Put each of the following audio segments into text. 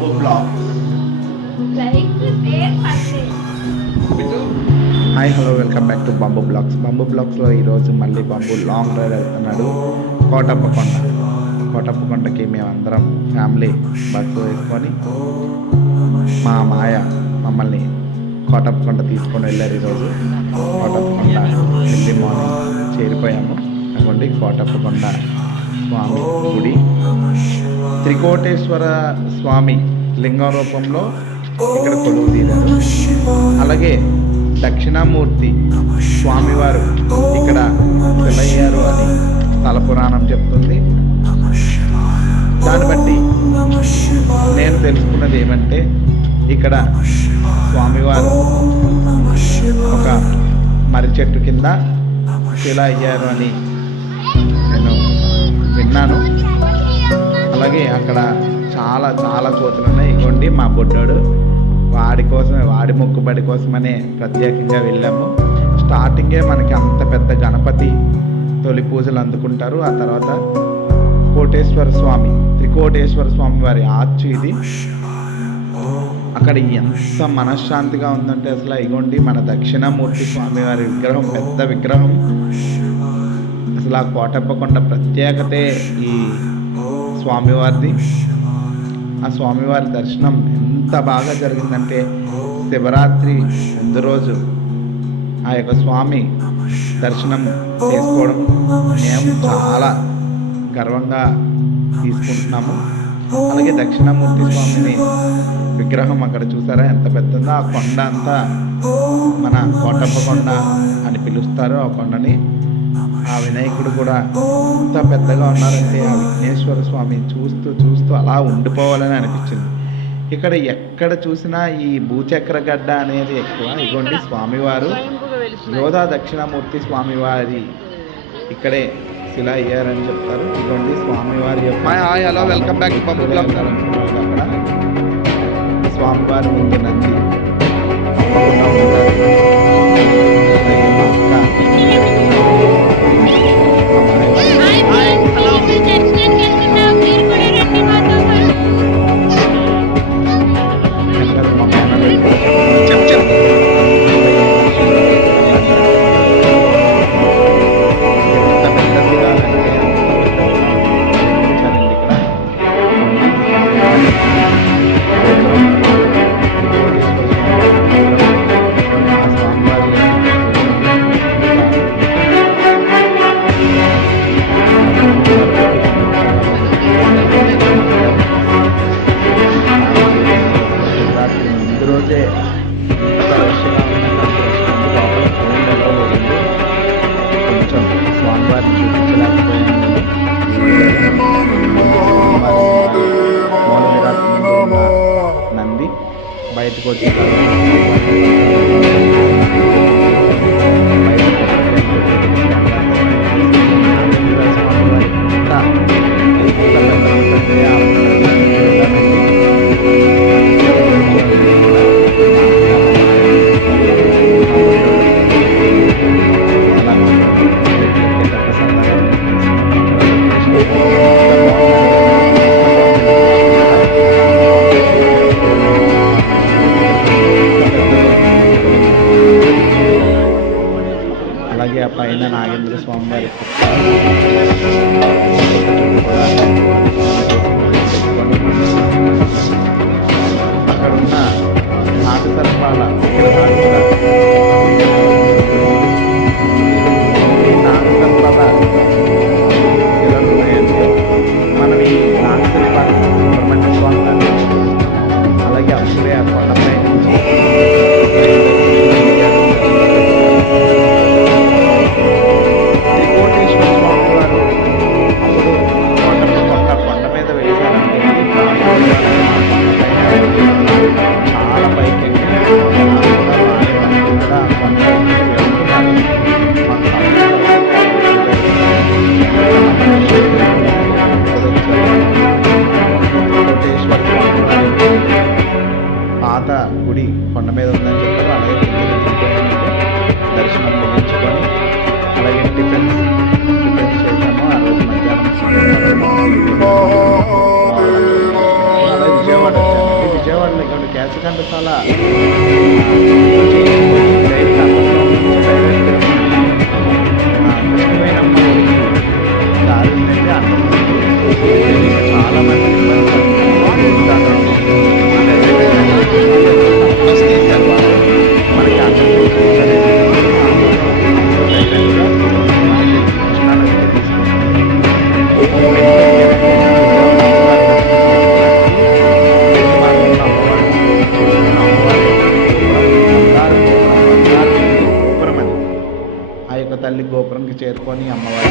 Bomb blog. Hi hello welcome back to bomb blogs. Bomb బ్లాగ్స్లో ఈరోజు మళ్ళీ bomb long ride వెళ్తున్నాడు కోటప్పకొండ. కోటప్పకొండకి మేమందరం ఫ్యామిలీ బస్సు వేసుకొని మా మాయ మమ్మల్ని కోటప్పకొండ తీసుకొని వెళ్ళారు. ఈరోజు కోటప్పకొండ ఎర్లీ మార్నింగ్ చేరిపోయాము. అనుకోండి కోటప్పకొండ స్వామి గుడి, త్రికోటేశ్వర స్వామి లింగం రూపంలో ఇక్కడ కొలువు తీరారు. అలాగే దక్షిణామూర్తి స్వామివారు ఇక్కడ వెలయ్యారు అని స్థల పురాణం చెప్తుంది. దాన్ని బట్టి నేను తెలుసుకున్నది ఏమంటే, ఇక్కడ స్వామివారు ఒక మర్రి చెట్టు కింద శిల అయ్యారు అని నేను విన్నాను. అలాగే అక్కడ చాలా చాలా కోతులు ఉన్నాయి. ఇగోండి మా బొడ్డోడు, వాడి కోసమే, వాడి మొక్కుబడి కోసమనే ప్రత్యేకంగా వెళ్ళాము. స్టార్టింగే మనకి అంత పెద్ద గణపతి తొలి పూజలు అందుకుంటారు. ఆ తర్వాత కోటేశ్వర స్వామి, త్రికోటేశ్వర స్వామి వారి ఆర్చ్ ఇది. అక్కడ ఎంత మనశ్శాంతిగా ఉందంటే అసలు ఇగోండి మన దక్షిణామూర్తి స్వామి వారి విగ్రహం, పెద్ద విగ్రహం. అసలు ఆ కోటప్పకొండ ప్రత్యేకతే ఈ స్వామివారిది. ఆ స్వామివారి దర్శనం ఎంత బాగా జరిగిందంటే, శివరాత్రి ముందు రోజు ఆ యొక్క స్వామి దర్శనం చేసుకోవడం మేము చాలా గర్వంగా తీసుకుంటున్నాము. అలాగే దక్షిణామూర్తి స్వామిని విగ్రహం అక్కడ చూసారా ఎంత పెద్దదో. ఆ కొండ అంతా మన కోటప్పకొండ అని పిలుస్తారు. ఆ కొండని, ఆ వినాయకుడు కూడా ఎంత పెద్దగా ఉన్నారంటే, ఆ విఘ్నేశ్వర స్వామి చూస్తూ చూస్తూ అలా ఉండిపోవాలని అనిపించింది. ఇక్కడ ఎక్కడ చూసినా ఈ భూచక్ర గడ్డ అనేది ఎక్కువ. ఇగోండి స్వామివారు యోధా దక్షిణామూర్తి స్వామివారి ఇక్కడే శిల అయ్యారని చెప్తారు. ఇగోండి స్వామివారి యొక్క హలో వెల్కమ్ బ్యాక్ టు అక్కడ స్వామివారి ముందు నంది నంది బయటకు వచ్చిన అలాగే ఆ పైన నాగేంద్ర స్వామి వారి అక్కడున్న నాటు సర్పాల విగ్రహాలు కూడా, ఈ నాటు సర్పాల శిలలు ఉన్నాయంటే మనం ఈ నాటు సర్పాల సుబ్రహ్మణ్య స్వామి, అలాగే అప్పుడే ఆ కొండపై నుంచి త్రికోటేశ్వర స్వామి వారు అప్పుడు కోటప్పకొండ కొండ మీద వెలిసారంటే చాలా పైకి కోటేశ్వర స్వామి వారి పాత గుడి కొండ మీద ఉందని చెప్పారు. అలాగే దర్శనం ముగించుకొని అలాగే టిఫిన్స్ చేసాము. ఆ రోజు మధ్యాహ్నం అలాగే విజయవాడ ఇటువంటి కేశఖండసాల కృష్ణవేణమ్మ గుడికి దారి ఉందంటే అన్నం చాలా మంది మనకి ఆ యొక్క తల్లి గోపురంకి చేరుకొని అమ్మవారి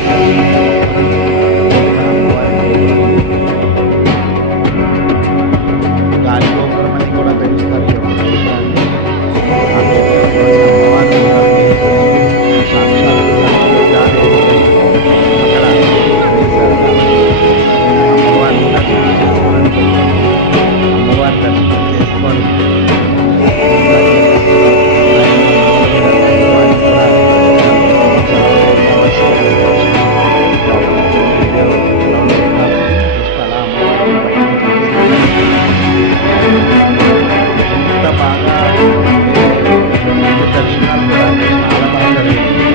గాలి గోపురం అని కూడా పిలుస్తారు ఈ యొక్క క్షేత్రాన్ని. ఆ క్షేత్రంలో అమ్మవారిని సాక్షాత్ అక్కడ అమ్మవారిని దర్శనం చేసుకోవడానికి అమ్మవారి దర్శనం చేసుకొని ఎంత బాగా దర్శనాలు కూడా చాలా బాగా జరిగింది.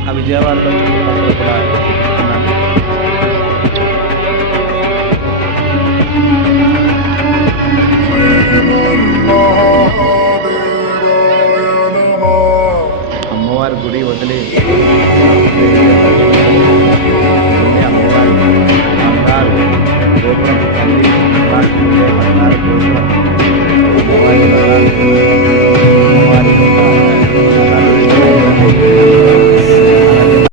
ఆ విజయవాడలో చుట్టుపక్కల కూడా చూపిస్తున్నాను. అమ్మవారి గుడి వదిలి